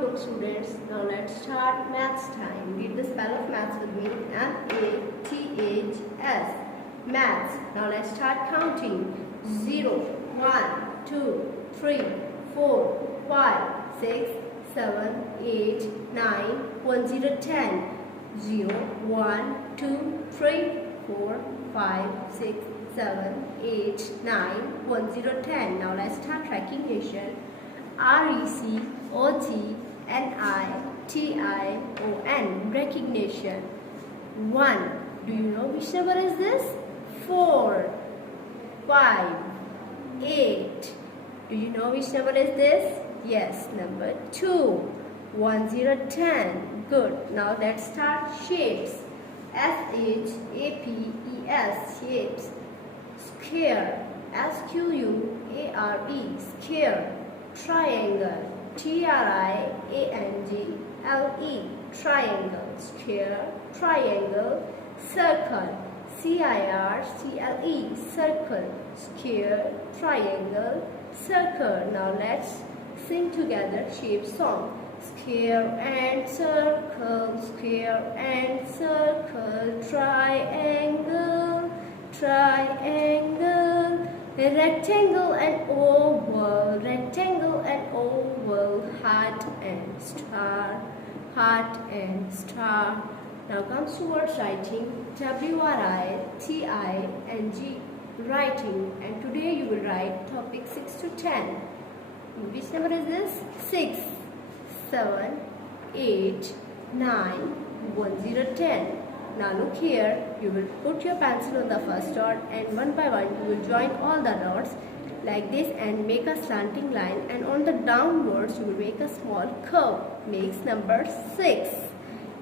Look students, now let's start maths time. Read the spell of maths with me. M-A-T-H-S. Maths. Now let's start counting. 0, 1, 2, 3, 4, 5, 6, 7, 8, 9, 1, 0, 10. 0, 1, 2, 3, 4, 5, 6, 7, 8, 9, 1, 0, 10. Now let's start recognition. R-E-C-O-G-N-I-T-I-O-N. Recognition. 1. Do you know which number is this? 4, 5, 8. Do you know which number is this? Yes, number 2. 1, 0, 10. Good. Now let's start shapes. S-H-A-P-E-S. Shapes. Square. S-Q-U-A-R-E. Square. Triangle. T-R-I-A-N-G-L-E. Triangle. Square. Triangle. Circle. C-I-R-C-L-E. Circle. Square. Triangle. Circle. Now let's sing together shape song. Square and circle, square and circle, triangle, triangle, rectangle and oval, rectangle and oval, heart and star, heart and star. Now comes towards writing. W-R-I-T-I-N-G, writing, and today you will write topic 6 to 10. Which number is this? 6. 7, 8, 9, 1, 0, 10. Now look here, you will put your pencil on the first dot and one by one you will join all the dots like this and make a slanting line, and on the downwards you will make a small curve, makes number 6.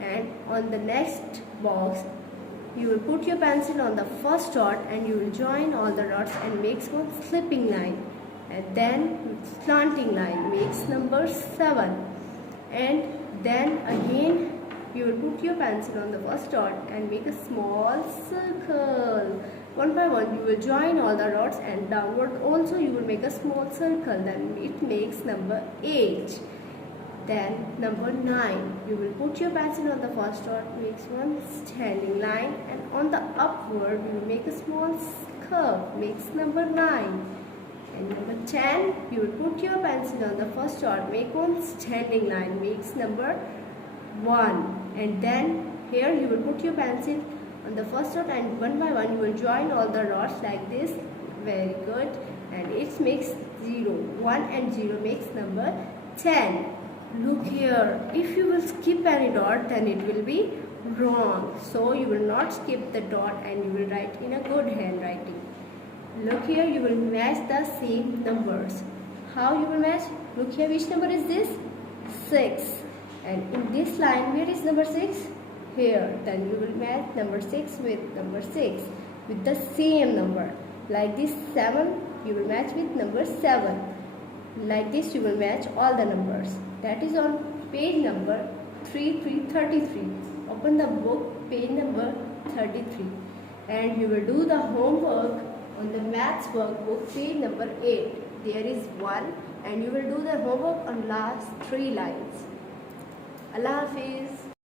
And on the next box you will put your pencil on the first dot and you will join all the dots and makes one slipping line, and then slanting line makes number 7. And then again you will put your pencil on the first dot and make a small circle. One by one you will join all the dots and downward also you will make a small circle, then it makes number 8. Then number 9, you will put your pencil on the first dot, makes one standing line, and on the upward you will make a small curve, makes number 9. And number 10, you will put your pencil on the first dot, make one standing line, makes number 1. And then here you will put your pencil on the first dot and one by one you will join all the dots like this. Very good. And it makes 0. 1 and 0 makes number 10. Look here. If you will skip any dot, then it will be wrong. So you will not skip the dot and you will write in a good handwriting. Look here, you will match the same numbers. How you will match? Look here, which number is this? 6. And in this line, where is number 6? Here. Then you will match number 6 with number 6 with the same number. Like this 7, you will match with number 7. Like this, you will match all the numbers. That is on page number 33. Open the book, page number 33. And you will do the homework on the maths workbook, page number 8. There is 1, and you will do the homework on last 3 lines. Allah Hafiz.